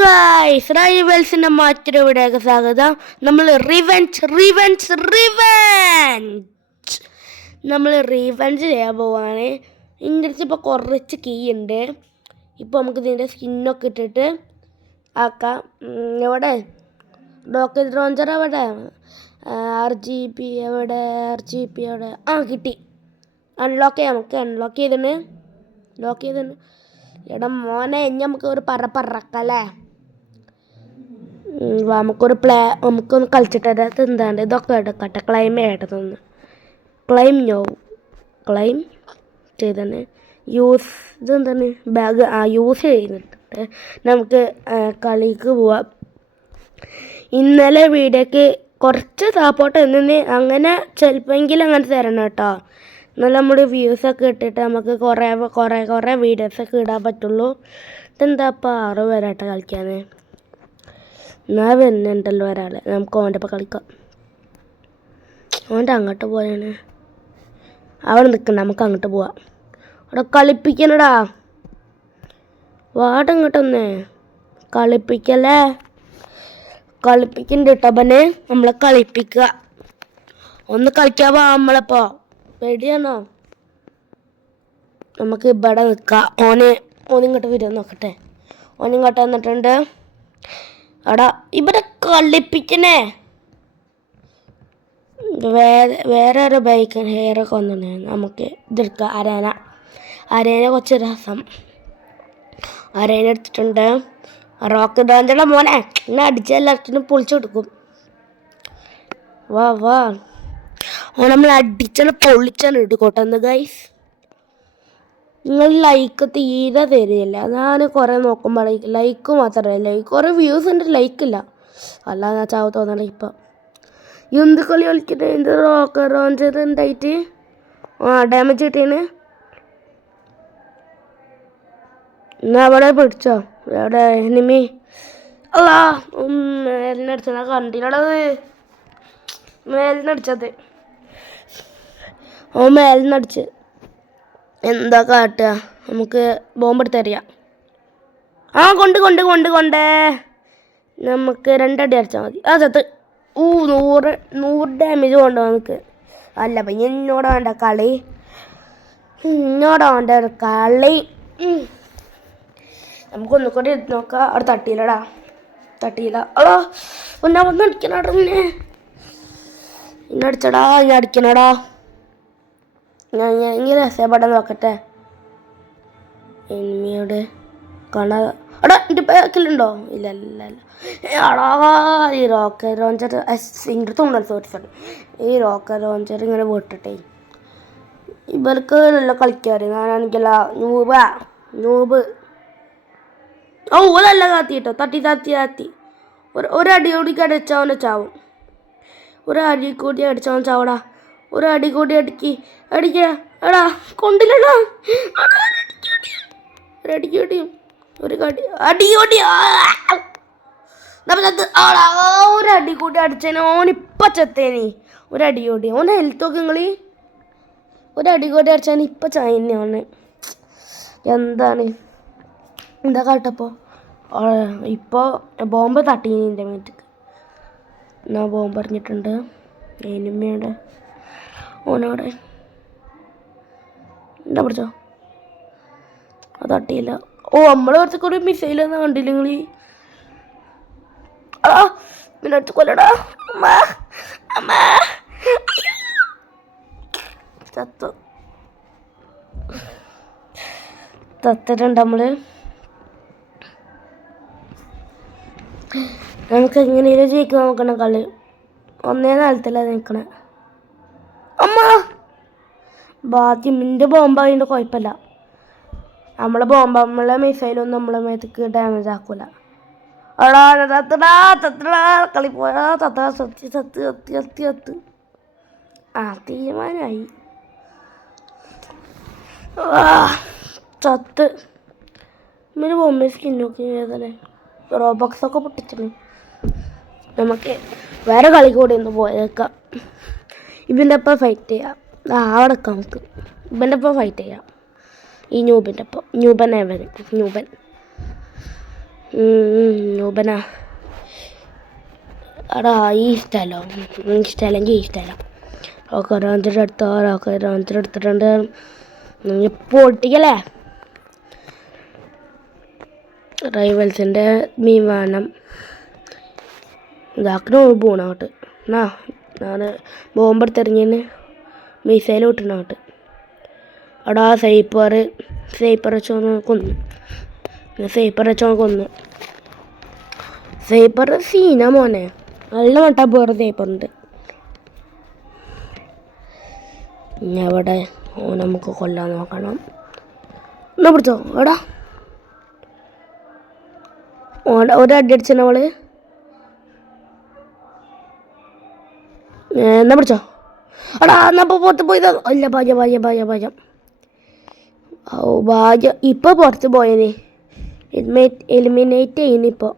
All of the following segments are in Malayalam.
ഗൈസ് റൈവൽസിന്റെ മറ്റൊരു വീഡിയോക്ക് സ്വാഗതം. നമ്മൾ റിവെഞ്ച് ചെയ്യാൻ പോവാണ്. ഇതിൻ്റെ അടുത്ത് ഇപ്പോൾ കുറച്ച് കീ ഉണ്ട്. ഇപ്പോൾ നമുക്ക് ഇതിൻ്റെ സ്കിന്നൊക്കെ ഇട്ടിട്ട് ആക്കാം. എവിടെ റോക്കറ്റ് ലോഞ്ചർ എവിടെ? RGB എവിടെ? RGB എവിടെ? കിട്ടി. അൺലോക്ക് ചെയ്തിട്ടുണ്ട്. എടാ മോനെ, ഇനി നമുക്ക് ഒരു പറക്കല്ലേ. നമുക്കൊന്ന് കളിച്ചിട്ട് എന്താണ് ഇതൊക്കെ എടുക്കട്ടെ. ക്ലൈം ചെയ്യട്ടെ. ക്ലൈം ചെയ്താണ് ഇതെന്താണ് ബാഗ് യൂസ് ചെയ്യുന്നുണ്ട്. നമുക്ക് കളിക്ക് പോവാം. ഇന്നലെ വീഡിയോക്ക് കുറച്ച് സപ്പോർട്ട് നിന്ന് അങ്ങനെ ചിലപ്പോഴെങ്കിലും അങ്ങനെ തരണം കേട്ടോ. എന്നാലും നമ്മൾ വ്യൂസൊക്കെ ഇട്ടിട്ട് നമുക്ക് കുറേ വീഡിയോസൊക്കെ ഇടാൻ പറ്റുള്ളൂ. ഇതെന്താ അപ്പോൾ 6 പേരായിട്ട് കളിക്കാൻ? എന്നാൽ വരുന്നുണ്ടല്ലോ ഒരാൾ. നമുക്ക് ഓൻ്റെ ഒപ്പം കളിക്കാം. ഓൻ്റെ അങ്ങോട്ട് പോയാണ്. അവിടെ നിൽക്കണ്ട, നമുക്ക് അങ്ങോട്ട് പോവാം. അവിടെ കളിപ്പിക്കണടാ. വാടങ്ങോട്ടൊന്നേ കളിപ്പിക്കല്ലേ. കളിപ്പിക്കണ്ട കേട്ടവനെ. നമ്മളെ കളിപ്പിക്കുക. ഒന്ന് കളിക്കാൻ പോവാ നമ്മളപ്പോൾ. പേടിയാണോ? നമുക്ക് ഇവിടെ നിൽക്കാം. ഓനിങ്ങോട്ട് വരുമെന്ന് നോക്കട്ടെ. ഓനിങ്ങോട്ട് വന്നിട്ടുണ്ട്. എടാ ഇവിടെ കളിപ്പിക്കണേ. വേറെ ഒരു ബൈക്ക് ഹെയറൊക്കെ വന്നിട്ടുണ്ട്. നമുക്ക് ഇതെടുക്കാം. അരേന കുറച്ച് രസം. അരേന എടുത്തിട്ടുണ്ട്. റോക്കറ്റ് ലോഞ്ചറുടെ മോനെ ഇങ്ങനെ അടിച്ച എല്ലാത്തിനും പൊളിച്ചു കൊടുക്കും. വാ നമ്മൾ പൊള്ളിച്ചാണ് എടുക്കോട്ടെ ഗൈസ്. നിങ്ങൾ ലൈക്ക് തീരെ തരികയില്ല. ഞാൻ കുറേ നോക്കുമ്പോൾ ലൈക്ക് മാത്രമല്ല, കുറേ വ്യൂസ് ഉണ്ട്, ലൈക്കില്ല. അല്ലാതെ ഞാൻ ചാവ് തോന്നണേ. ഇപ്പം എന്ത് കളി കളിക്കട്ടെ. എന്ത് റോക്കറ്റ് ലോഞ്ചർ ഉണ്ടായിട്ട് ഡാമേജ് കിട്ടീന്. എന്നാ അവിടെ പിടിച്ചോ. എവിടെ എനിമി? അല്ലാ മേലിനടിച്ചത് കണ്ടില്ലടത്. മേലിനടിച്ചത് മേലിനടിച്ച്. എന്താ കാട്ടുക? നമുക്ക് ബോംബെടുത്തറിയാം. കൊണ്ട് നമുക്ക് 2 അടി അടിച്ചാൽ മതി. ചത്ത്. 100 ഡാമേജ് കൊണ്ടുപോകാം നമുക്ക്. അല്ല പയ്യ എന്നോട് വേണ്ട കളി. നമുക്കൊന്നുകൂടി നോക്കാം. അവിടെ തട്ടിയില്ല. ഞാൻ വന്ന് അടിക്കണടാ. ഇന്നടിച്ചടാ. ഞാൻ അടിക്കണടാ. ഞാൻ ഇങ്ങനെ രസപ്പെടാൻ നോക്കട്ടെ. എനിമിയോട് കാണാതെ. എൻ്റെ ബാക്കിലുണ്ടോ? ഇല്ല. ഈ റോക്കറ്റ് ലോഞ്ചർ സോറി. ഈ റോക്കറ്റ് ലോഞ്ചർ ഇങ്ങനെ വിട്ടിട്ടേ ഇവർക്ക് നല്ല കളിക്കാറ്. ഞാനാണെങ്കില നൂബ്. അതല്ല കാത്തിട്ടോ. തട്ടി ഒരടി കൂടി അടിച്ചവനെ ചാവും. ഒരടി കൂടി അടിച്ചവൻ ചാവടാ. ഒരടി കൂടി അടിക്കുക. എടാ കൊണ്ടില്ലടാ. ഒരടി കൂടി അടിച്ചേനെ. ഓനിപ്പം ചത്തേനി. ഒരടി കൂടി ഓൻ ഹെൽത്ത് നോക്കി നിങ്ങളീ. ഒരടി കൂടി അടിച്ചാൽ ഇപ്പം ചായന്നെ. ഓന് എന്താ കാട്ടപ്പോൾ ഇപ്പോൾ ബോംബ് തട്ടീനി എൻ്റെ മേത്തേക്ക്. ഞാൻ ബോംബ് എറിഞ്ഞിട്ടുണ്ട്. എനിമിയുടെ ഓനോടെ എന്താ പിടിച്ചോ? അത് തട്ടിയില്ല. നമ്മളെ അടുത്തേക്ക് ഒരു മിസൈലൊന്നും കണ്ടില്ല നിങ്ങൾ. പിന്നെ അടുത്ത് കൊല്ലടാ. തത്തിട്ടുണ്ട് നമ്മള്. നമുക്ക് എങ്ങനെയും ജയിക്കാൻ നോക്കണം കളി. 1-4 നിൽക്കണേ. ബാദ്യം എൻ്റെ ബോംബായതിൻ്റെ കുഴപ്പമില്ല. നമ്മളെ മിസൈലൊന്നും നമ്മളെ മേത്തേക്ക് ഡാമേജ് ആക്കൂല. കളി പോയാ സത്ത്. തീരുമാനമായി. ചത്ത്. ഇങ്ങനെ ബോംബെ സ്കിന്നൊക്കെ ചെയ്തല്ലേ. റോബോക്സൊക്കെ പൊട്ടിച്ചിരുന്നു. നമുക്ക് വേറെ കളി കൂടി ഒന്ന് പോയേക്കാം. ഇവൻ്റെ ഒപ്പം ഫൈറ്റ് ചെയ്യാം. അവിടെ നമുക്ക് ഇവൻ്റെ ഒപ്പം ഫൈറ്റ് ചെയ്യാം. ഈ ന്യൂബൻ നൂപന എടാ ഈ സ്ഥലം ഈ സ്ഥലം ഒക്കെ ഓരോരുത്തരുടെ എടുത്തോ ഒക്കെ ഓരോരുത്തരുടെ എടുത്തിട്ടുണ്ട് പൊട്ടിക്കല്ലേ റൈവൽസിൻ്റെ മീൻ വേണം ഇതാക്കണ പോണങ്ങോട്ട് എന്നാ ഞാൻ ബോംബെടുത്തെറിഞ്ഞതിന് മിസൈൽ വിട്ടണങ്ങോട്ട് അവിടെ സൈപ്പർ വെച്ചോന്ന് കൊന്നു സൈപ്പർ സീന മോനെ നല്ല മട്ടാ വേറെ സൈപ്പറുണ്ട് ഇനി അവിടെ നമുക്ക് കൊല്ലാൻ നോക്കണം എന്നാ പിടിച്ചോ എടാ ഒരടി അടിച്ച അവള് എന്നാ പിടിച്ചോ എടാ എന്നാ പുറത്ത് പോയത് അല്ല ഭാഗ്യം ഓ ഭാഗ്യം ഇപ്പോൾ പുറത്ത് പോയനെ എലിമിനേറ്റ് ചെയ്യുന്നിപ്പോൾ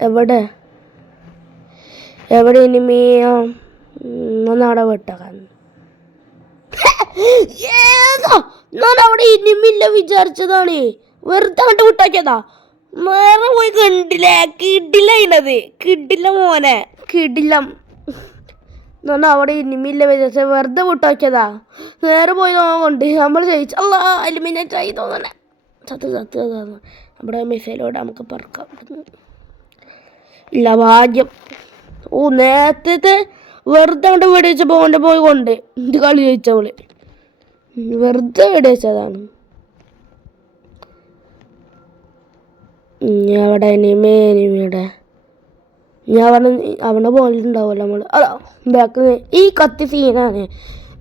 എവിടെ ഇനിമീ ഒന്നവിടെ വിട്ടേക്കാൻ ഏതാ ഞാൻ അവിടെ ഇനിമില്ല വിചാരിച്ചതാണ് വെറുതെ അങ്ങോട്ട് വിട്ടാക്കിയതാ വേറെ പോയി കണ്ടില്ലേ കിടില്ല മോനെ കിടിലം ഞാൻ അവിടെ ഇനിമില്ല വിചാരിച്ച വെറുതെ വിട്ടാക്കിയതാ നേരെ പോയി കൊണ്ട് നമ്മൾ ജയിച്ചു അല്ല എലിമിനേറ്റ് ആയി തോന്നണേ സത്ത് നമ്മുടെ മിസൈലോടെ നമുക്ക് പറക്കാം ഇല്ല ഭാഗ്യം നേരത്തെ വെറുതെ അങ്ങോട്ട് വെടിവെച്ചപ്പോൾ കൊണ്ട് പോയി കൊണ്ട് ഇത് കളി ജയിച്ചവള് വെറുതെ വെടിവെച്ചതാണ് അവിടെ എനിമിയുടെ അവനെ പോലുണ്ടാവുമല്ലോ നമ്മൾ അതാ ബാക്കിൽ ഈ കത്തി സീനാണ്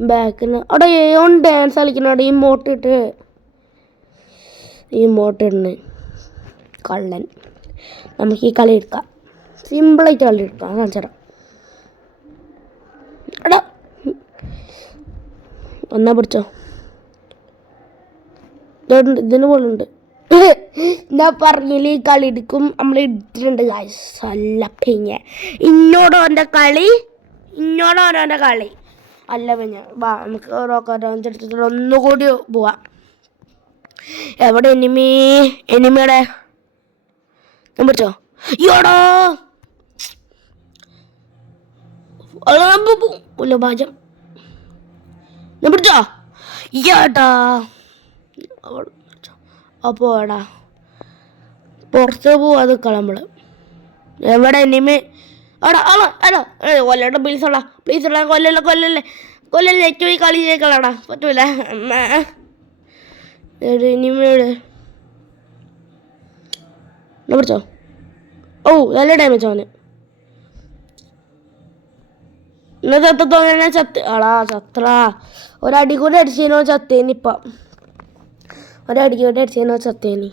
ബാക്കിന് അവിടെ ഓൺ ഡാൻസ് കളിക്കണം അവിടെ ഈ മോട്ടിടുന്നു കള്ളൻ നമുക്ക് ഈ കളി എടുക്കാം സിമ്പിളായിട്ട് കളി എടുക്കാം കാണിച്ചേരാം എടാ ഒന്നാ പിടിച്ചോ ഇതിന് പോലുണ്ട് ഞാൻ പറഞ്ഞില്ല ഈ കളി എടുക്കും നമ്മൾ ഇട്ടിട്ടുണ്ട് ഗായ്സ് അല്ല പിന്നെ ഇന്നോടോൻ്റെ കളി അല്ല പിന്നെ വാ നമുക്ക് ഓരോരുത്തർ ഒന്നുകൂടി പോവാം എവിടെ എനിമിയുടെ പിടിച്ചോ യോടോ ഭാജം പിടിച്ചോ ഏട്ടാ അപ്പോൾ എടാ പുറത്ത് പോവാതെ കളമ്പള് എവിടെ എനിമി എടാ കൊല്ലണ്ട പ്ലീസ് കൊല്ലല്ലേ ഏറ്റവും ഈ കളി ചെയ്കളാടാ പറ്റൂല എനിമിയുടെ പിടിച്ചോ ഓ നല്ല ഡാമേജ് അവന് ഇന്ന് ചത്തോന്നെ ചത്രാ ഒരടി കൂടെ അടിച്ചതിനോ ചത്തേനിപ്പം ചത്തേനി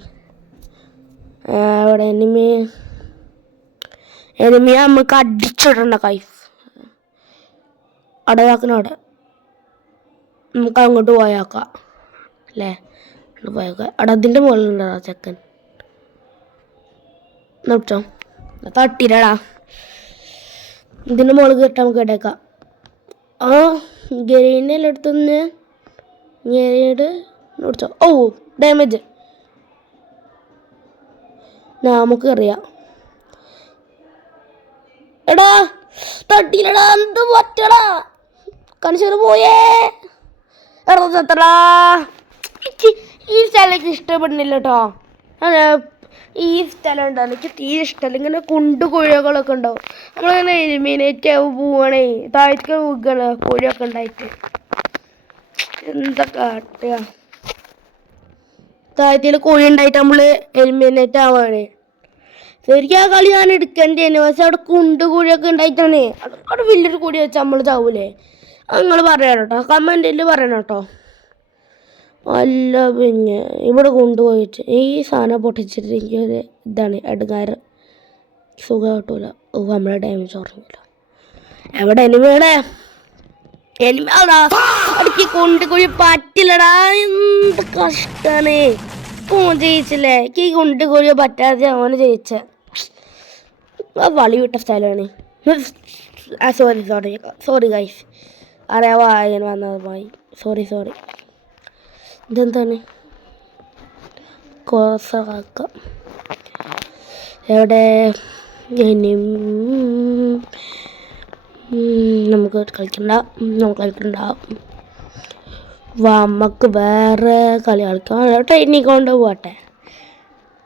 അവിടെ എനിമി നമുക്ക് അടിച്ചിടണ്ട കൈഫ് അവിടെ നമുക്ക് അങ്ങോട്ട് പോയാക്കാം അല്ലേ പോയേക്കാം അവിടെ അതിൻ്റെ മുകളിലുണ്ടാ ചെക്കൻ നോട്ടോ തട്ടിരടാ ഇതിൻ്റെ മുകളിൽ കിട്ടാൻ നമുക്ക് ഇടേക്കാം ആ ഗരീനെല്ലാം എടുത്തുനിന്ന് ഗരീഡ് നോടിച്ചോ ഓ ഡാമേജ് നമുക്കറിയാം എടാ തട്ടിയിലടാ എന്ത് പറ്റടാ കണിച്ചത് പോയേ എറത്തടാ ഈ സ്ഥലം ഇഷ്ടപ്പെടുന്നില്ല കേട്ടോ ഈ സ്ഥലം ഉണ്ടാവും എനിക്ക് തീരെ ഇഷ്ടമല്ല ഇങ്ങനെ കുഴകളൊക്കെ ഉണ്ടാവും നമ്മളിങ്ങനെ എലിമിനേറ്റ് പോവാണേ താഴത്തേക്ക് വീകണ കുഴിയൊക്കെ ഉണ്ടായിട്ട് എന്താ കാട്ടുക താഴത്തിൽ കുഴി ഉണ്ടായിട്ട് നമ്മൾ എലിമിനേറ്റ് ആവാണേ ശരിക്കും ആ കളി ഞാൻ എടുക്കേണ്ടതാണ് പക്ഷെ അവിടെ കുഴിയൊക്കെ ഉണ്ടായിട്ടാണ് അവിടെ വലിയൊരു കുഴി വെച്ചാൽ നമ്മൾ ചാവൂലേ നിങ്ങൾ പറയണം കേട്ടോ കമൻറ്റിൽ പറയണം കേട്ടോ അല്ല പിന്നെ ഇവിടെ കൊണ്ടുപോയിട്ട് ഈ സാധനം പൊട്ടിച്ചിട്ട് എനിക്കൊരു ഇതാണ് എടുക്കാറ് സുഖം കിട്ടൂല നമ്മളെ ഡാമേജ് ഓർമ്മയില്ല എവിടെ എനിമി അതാ അടിക്ക് കുഴി പറ്റില്ലടാ എന്ത് കഷ്ടാണ് ജയിച്ചില്ലേ എനിക്ക് കുഴി പറ്റാതെ അവന് ജയിച്ച വളി വിട്ട സ്ഥലമാണ് സോറി ഗൈസ് അറിയാവാ ഞാൻ വന്നത് പോയി സോറി ഇതെന്താണ് കോസ എവിടെ ഇനിയും നമുക്ക് കളിക്കണ്ട. നമുക്ക് വേറെ കളി കളിക്കാം. ട്രെയിനിങ് കൊണ്ട് പോട്ടെ.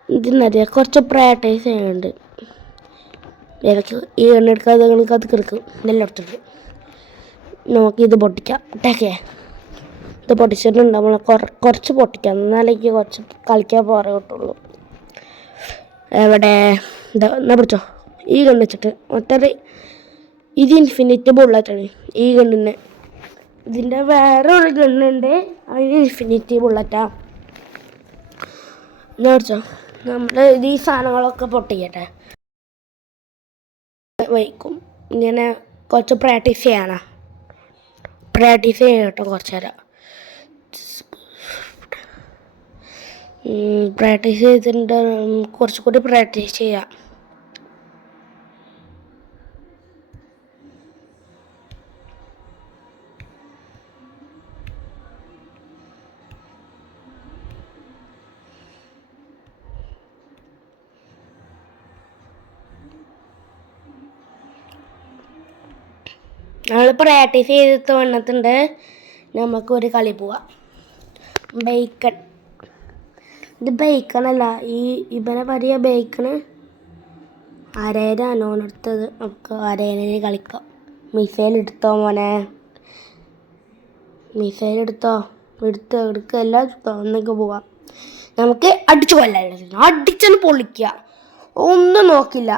ഇതിനറിയ കുറച്ച് പ്രാക്ടീസ് ചെയ്യുന്നുണ്ട്. ഏതൊക്കെ ഈ എണ്ണെടുക്കാതെ നിങ്ങൾക്ക് അത് കിടക്കും നെല്ലെടുത്തിട്ട് നമുക്കിത് പൊട്ടിക്കാം. ഇട്ടേക്കേ ഇത് പൊട്ടിച്ചിട്ടുണ്ട്. നമ്മൾ കുറച്ച് പൊട്ടിക്കാം, എന്നാലേക്ക് കുറച്ച് കളിക്കാൻ പോകാൻ കിട്ടുള്ളൂ. എവിടെ എന്നാ പിടിച്ചോ ഈ ഗണ്ണ് വെച്ചിട്ട് മറ്റൊരു ഇത് ഇൻഫിനിറ്റ് ബുള്ളറ്റാണ് ഈ ഗണ്ണിന്. ഇതിൻ്റെ വേറെ ഒരു ഗണ്ണുണ്ട്, അതിന് ഇൻഫിനിറ്റി ബുള്ളറ്റാ. എന്നാ പിടിച്ചോ നമ്മൾ ഈ സാധനങ്ങളൊക്കെ പൊട്ടിക്കട്ടെ. വയ്ക്കും ഇങ്ങനെ കുറച്ച് പ്രാക്ടീസ് ചെയ്യണം കേട്ടോ. കുറച്ച് നേരം പ്രാക്ടീസ് ചെയ്തിട്ടുണ്ട്. കുറച്ചുകൂടി പ്രാക്ടീസ് ചെയ്യാം. നമ്മൾ പ്രാക്ടീസ് ചെയ്തിട്ട് വന്നിട്ടുണ്ട്. നമുക്കൊരു കളി പോവാം. ബേക്കൺ. ഇത് ബേക്കണല്ല, ഇവനെ വലിയ ബേക്കണ് അരേനാണ് ഓനെടുത്തത്. നമുക്ക് അരേനെ കളിക്കാം. മിസൈൽ എടുത്തോ മോനെ, മിസൈൽ എടുത്തോ, എടുക്കുക എല്ലാം എടുത്തോ. ഒന്നൊക്കെ പോവാം. നമുക്ക് അടിച്ചു കൊല്ലാൻ അടിച്ചെന്ന് പൊളിക്കുക, ഒന്നും നോക്കില്ല.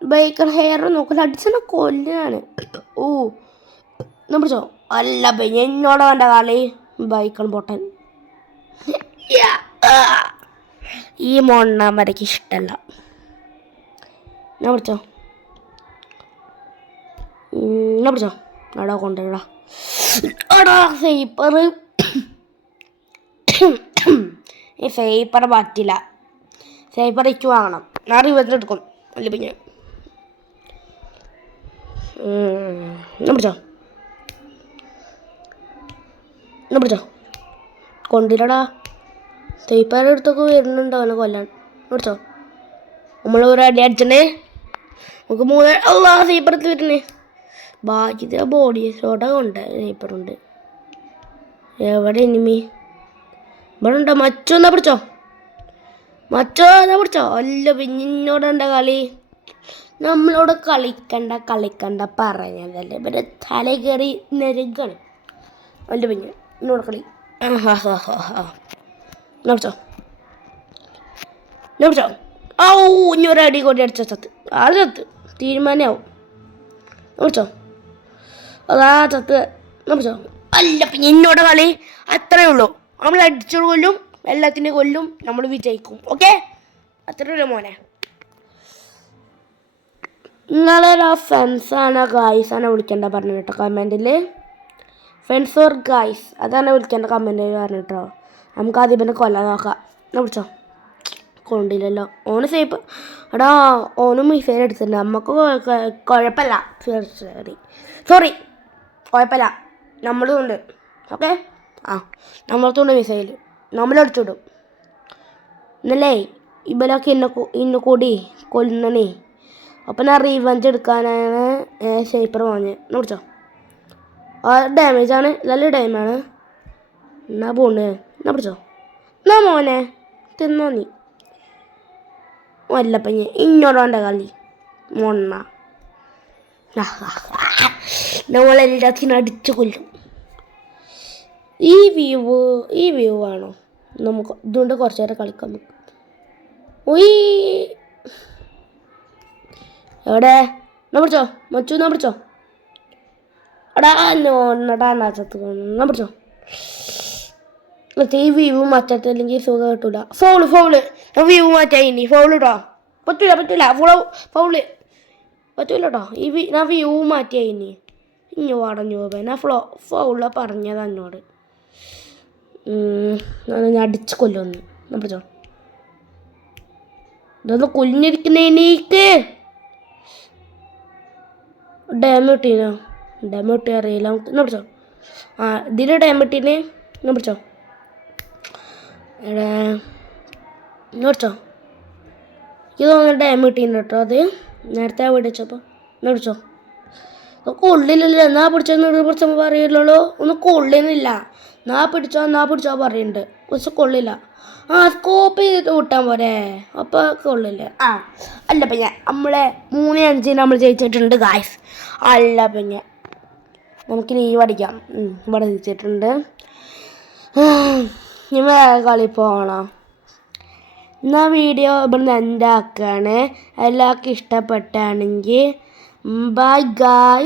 ബേക്കൺ ഹെയർ നോക്കില്ല, അടിച്ചെന്നെ കൊല്ലാണ്. ഓ എന്നാ പിടിച്ചോ. അല്ല എന്നോട് വേണ്ട കളി. ബൈക്കൺ പൊട്ടൻ. ഈ മൊണ്ണാമരക്ക് ഇഷ്ടമല്ല. എന്നാ പിടിച്ചോ എടാ കൊണ്ടുവരാ. എടാ സേപ്പർ, ഈ സേപ്പർ പറ്റില്ല. സേപ്പർ ഇച്ചു വാങ്ങണം. ഞാൻ റിവെഞ്ചെടുക്കും. അല്ല പിന്നെ പിടിച്ചോ കൊണ്ടിരടാ. സേപ്പർ അടുത്തൊക്കെ വരുന്നുണ്ടോ അവനെ കൊല്ലാൻ. പിടിച്ചോ നമ്മൾ ഒരു അടി അടിച്ചേ. നമുക്ക് 3 സേപ്പറത്ത് വരുന്നേ. ബാക്കിത്തെ ബോഡി ഷോട്ടൊക്കെ ഉണ്ട്. സേപ്പറുണ്ട്. എവിടെ എനിമി? ഇവിടെ ഉണ്ടോ മച്ചോ? എന്നാ പിടിച്ചോ എന്നാ പിടിച്ചോ. അല്ല പിന്നോടുണ്ട കളി. നമ്മളോട് കളിക്കണ്ട പറഞ്ഞതല്ലേ. ഇവരെ തല കയറി നെരുകാണ്. അല്ല പിന്നെ എന്നോട് കളി. പിടിച്ചോ ഓ ഇഞ്ഞൊരടി കൊണ്ടി അടിച്ച ചത്ത്. ആള് ചത്ത് തീരുമാനമാവും. പിടിച്ചോ അതാ ചത്ത്. പിടിച്ചോ. അല്ല പിന്നെ എന്നോട് കളി അത്രയേ ഉള്ളൂ. നമ്മൾ അടിച്ചോട് കൊല്ലും, എല്ലാത്തിൻ്റെ കൊല്ലും, നമ്മൾ വിജയിക്കും. ഓക്കെ അത്രയേ മോനെ. നിങ്ങളൊരു ഫ്രണ്ട്സാണോ ഗായ്സാണോ വിളിക്കേണ്ട പറഞ്ഞു കേട്ടോ കമൻറ്റിൽ. ഫ്രണ്ട്സ് ഓർ ഗായ്സ് അതാണ് വിളിക്കേണ്ട കമൻറ്റിൽ പറഞ്ഞു കേട്ടോ. നമുക്ക് ആദ്യം പിന്നെ കൊല്ലാൻ നോക്കാം. എന്നാ പിടിച്ചോ കൊണ്ടില്ലല്ലോ. ഓന് സേപ്പ് എടാ ഓനും മിസൈൽ എടുത്തിട്ടുണ്ട്. നമുക്ക് കുഴപ്പമില്ല. സോറി കുഴപ്പമില്ല, നമ്മളും ഉണ്ട്. ഓക്കെ നമ്മളത്തുണ്ട് മിസൈൽ, നമ്മളടിച്ചിടും. എന്നല്ലേ ഇവരൊക്കെ ഇന്നെ കൂടി കൊല്ലുന്നേ. അപ്പം ഞാൻ റീവഞ്ച് എടുക്കാനാണ് സേപ്പർ വാങ്ങിയത്. എന്ന് പിടിച്ചോ ഡാമേജാണ്, നല്ല ഡാമാണ്. എന്നാ പോണ്ട്. എന്നാ പിടിച്ചോ. എന്നാ മോനെ തിന്നോ നീ. വല്ലപ്പഞ്ഞ ഇന്നോടോണ്ട കളി മൊണ്ണ. നമ്മളെല്ലാത്തിനും അടിച്ചു കൊല്ലും. ഈ വ്യൂ ആണോ നമുക്ക് ഇതുകൊണ്ട് കുറച്ച് നേരം കളിക്കാൻ പറ്റും. എവിടെ എന്നാ പിടിച്ചോ മച്ചു. എന്നാ പിടിച്ചോ എടാ നോടാ ചത്ത് എന്നാ പിടിച്ചോ. ഈ വ്യൂ മാറ്റാത്തില്ലെങ്കിൽ സുഖം കിട്ടൂല. ഫൗള് വ്യൂ മാറ്റാ. ഇനി ഫൗള് ഇട്ടോ. പറ്റൂല ഫൗള് പറ്റൂല കേട്ടോ. ഞാൻ വ്യൂ മാറ്റിയാ ഇനി വാടഞ്ഞു പോകാൻ. ഞാൻ ഫൗള പറഞ്ഞത് എന്നോട്. ഞാൻ അടിച്ച് കൊല്ലുന്നു. എന്നാ പിടിച്ചോ. ഇതൊന്ന് കൊല്ലിഞ്ഞിരിക്കുന്ന എനിക്ക് ഡാമ് കിട്ടി അറിയില്ല. എന്നാ പിടിച്ചോ. ഇതിന് ഡാമ് കിട്ടീന്. എന്നാ പിടിച്ചോ. എന്നാ പിടിച്ചോ. എനിക്ക് തോന്നുന്നു ടൈം കിട്ടിയിട്ടുണ്ട് കേട്ടോ അത് നേരത്തെ പിടിച്ചപ്പോൾ എന്നാ പിടിച്ചോ കൊള്ളില്ലല്ലോ എന്നാ പിടിച്ചെന്ന് പറയുള്ളൂ ഒന്നും കൊള്ളുന്നില്ല എന്നാ പിടിച്ചോ പറയുന്നുണ്ട് പക്ഷെ കൊള്ളില്ല സ്കോപ്പ് ചെയ്തിട്ട് വിട്ടാൻ പോരെ അപ്പോൾ കൊള്ളില്ല അല്ല പിന്നെ നമ്മളെ 3-5 നമ്മൾ ജയിച്ചിട്ടുണ്ട് ഗായ്സ് അല്ല പിന്നെ നമുക്ക് ലീവ് അടിക്കാം ഇവിടെ ജയിച്ചിട്ടുണ്ട് ഇനി വേറെ കളി പോകണം എന്നാൽ വീഡിയോ ഇവിടെ എൻ്റെ ആക്കുകയാണ് എല്ലാവർക്കും ഇഷ്ടപ്പെട്ടാണെങ്കിൽ ബൈ ഗായ്